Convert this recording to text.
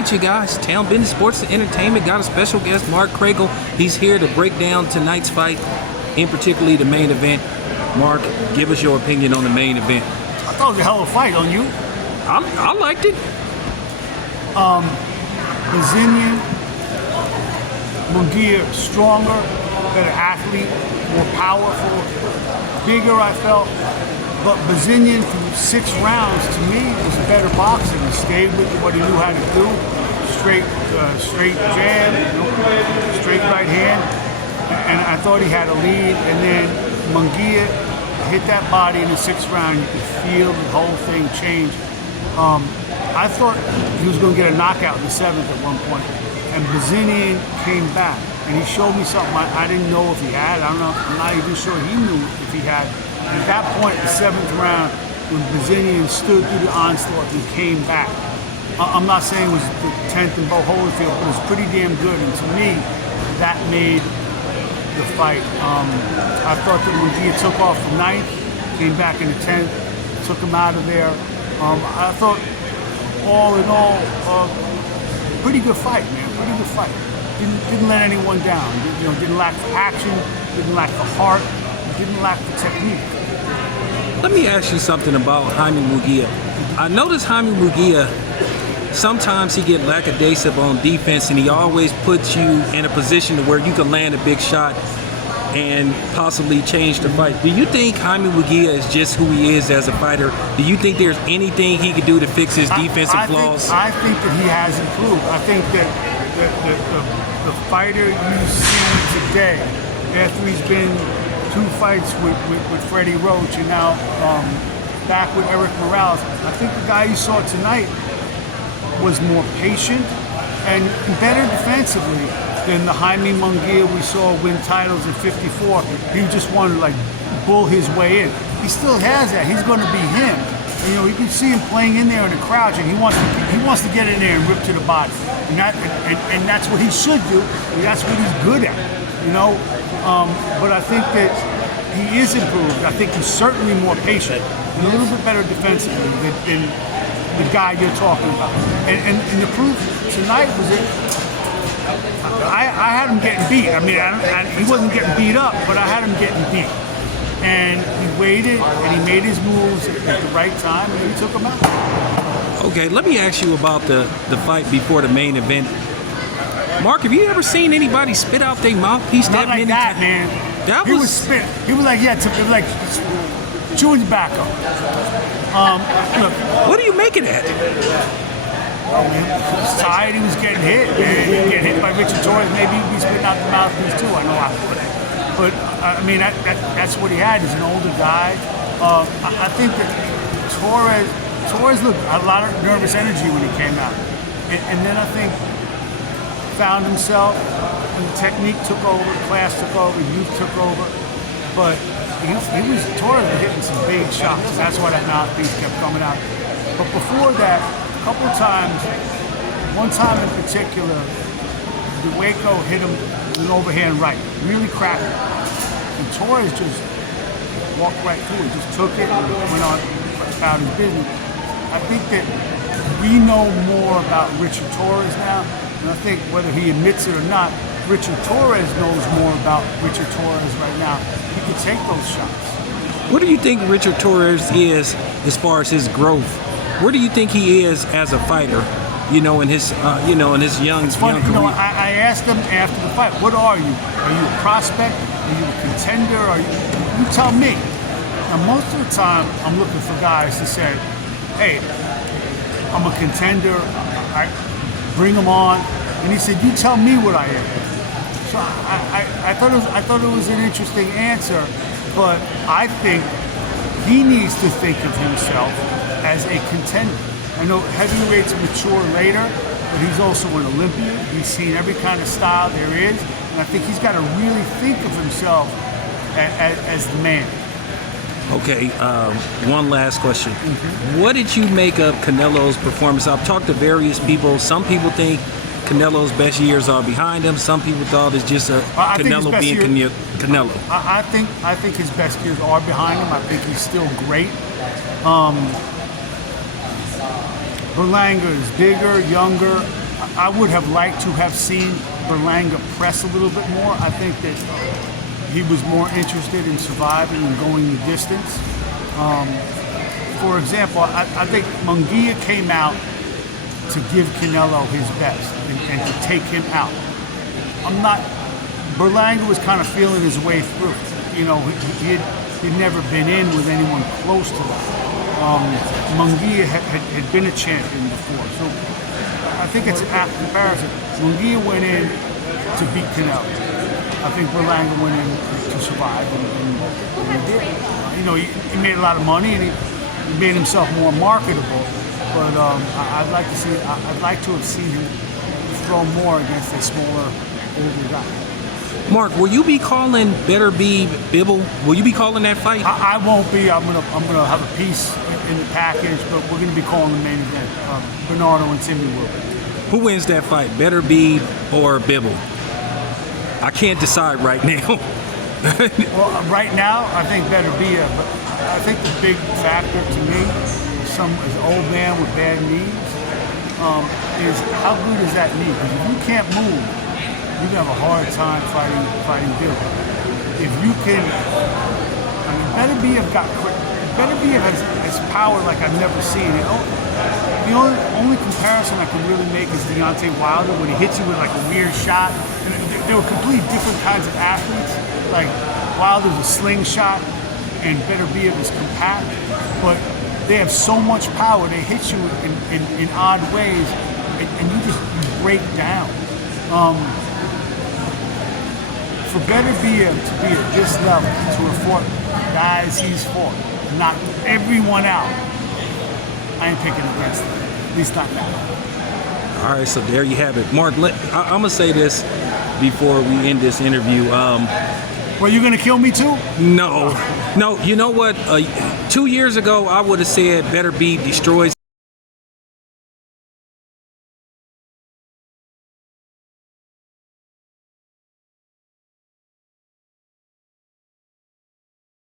right, you guys. Town Business Sports and Entertainment got a special guest, Mark Craigle. He's here to break down tonight's fight, in particularly the main event. Mark, give us your opinion on the main event. I thought it was a hell of a fight, don't you? I liked it. Brazilian, Munguia, stronger, better athlete, more powerful, bigger, I felt. But Brazilian, through 6 rounds, to me, was a better boxer. He stayed with what he knew how to do. Straight jab, straight right hand. And I thought he had a lead. And then Munguia hit that body in the 6th round. You could feel the whole thing change. I thought he was going to get a knockout in the 7th at one point. And Brazilian came back. And he showed me something I didn't know if he had. I'm not even sure he knew if he had. At that point, the 7th round, when Brazilian stood through the onslaught and came back, I'm not saying it was the 10th in Bo Holyfield, but it was pretty damn good. And to me, that made the fight. I thought that Munguia took off from 9th, came back in the 10th, took him out of there. I thought, all in all, pretty good fight, man. Pretty good fight. Didn't let anyone down. Didn't lack the action, didn't lack the heart, didn't lack the technique. Let me ask you something about Jaime Munguia. I noticed Jaime Munguia, sometimes he get lackadaisical on defense, and he always puts you in a position to where you can land a big shot and possibly change the fight. Do you think Jaime Munguia is just who he is as a fighter? Do you think there's anything he could do to fix his defensive flaws? I think that he has improved. I think that the fighter you see today, after he's been 2 fights with Freddie Roach and now back with Eric Morales, I think the guy you saw tonight was more patient and better defensively than the Jaime Munguia we saw win titles in '54. He just wanted to bull his way in. He still has that. He's going to be him. You can see him playing in there in the crouch, and he wants to get in there and rip to the body, and that's what he should do. That's what he's good at. But I think that he is improved. I think he's certainly more patient and a little bit better defensively than the guy you're talking about. And the proof tonight was it. I had him getting beat. He wasn't getting beat up, but I had him getting beat. And he waited, and he made his moves at the right time, and he took him out. Okay, let me ask you about the fight before the main event. Mark, have you ever seen anybody spit out their mouthpiece Not like that, man. He was spit. He was like, it was like chewing tobacco. Look. What do you make of that? He was tired. He was getting hit. Man. He get hit by Richard Torres. Maybe he'd be spitting out the mouthpiece too. I know I would. But that's what he had. He's an older guy. I think that Torres looked a lot of nervous energy when he came out, and then I think found himself, and the technique took over, class took over, youth took over, but Torres was hitting some big shots, and that's why that mouthpiece kept coming out. But before that, a couple of times, one time in particular, DeWaco hit him with an overhand right, really cracked it, and Torres just walked right through it, just took it and went on about his business. I think that we know more about Richard Torres now. And I think whether he admits it or not, Richard Torres knows more about Richard Torres right now. He can take those shots. What do you think Richard Torres is as far as his growth? Where do you think he is as a fighter? In his young career. I asked him after the fight, "What are you? Are you a prospect? Are you a contender? You tell me." Now, most of the time, I'm looking for guys to say, "Hey, I'm a contender. Bring him on." And he said, "You tell me what I am." So I thought it was an interesting answer, but I think he needs to think of himself as a contender. I know heavyweights mature later, but he's also an Olympian. He's seen every kind of style there is, and I think he's got to really think of himself as the man. Okay, one last question. Mm-hmm. What did you make of Canelo's performance? I've talked to various people. Some people think Canelo's best years are behind him. Some people thought it's just Canelo being Canelo. I think his best years are behind him. I think he's still great. Berlanga is bigger, younger, I would have liked to have seen Berlanga press a little bit more. I think that he was more interested in surviving and going the distance. For example, I think Munguia came out to give Canelo his best and to take him out. Berlanga was kind of feeling his way through. You know, he'd never been in with anyone close to that. Munguia had been a champion before, so I think it's an apt comparison. Munguia went in to beat Canelo. I think Berlanga went in to survive, and he did. You know, he made a lot of money, and he made himself more marketable. But I'd like to have seen him throw more against a smaller, older guy. Mark, will you be calling Beterbiev Bibble? Will you be calling that fight? I won't be. I'm gonna have a piece in the package, but we're gonna be calling the main event. Bernardo and Timmy will. Who wins that fight, Beterbiev or Bibble? I can't decide right now. Well, right now, I think Beterbiev, but I think the big factor to me, as an old man with bad knees, is how good is that knee? Because if you can't move, you have a hard time fighting Bill. If you can, I mean, Beterbiev got quick. Beterbiev has power like I've never seen. You know, the only comparison I can really make is Deontay Wilder when he hits you with like a weird shot. And they were completely different kinds of athletes. Like Wilder's a slingshot, and Beterbiev is compact, but they have so much power. They hit you in odd ways, and you break down. For Beterbiev to be at this level, to have fought guys he's fought, knock everyone out, I ain't picking against him. At least not now. All right, so there you have it. Mark, I'm going to say this before we end this interview. Well, you going to kill me too? No. You know what? 2 years ago, I would have said Beterbiev destroys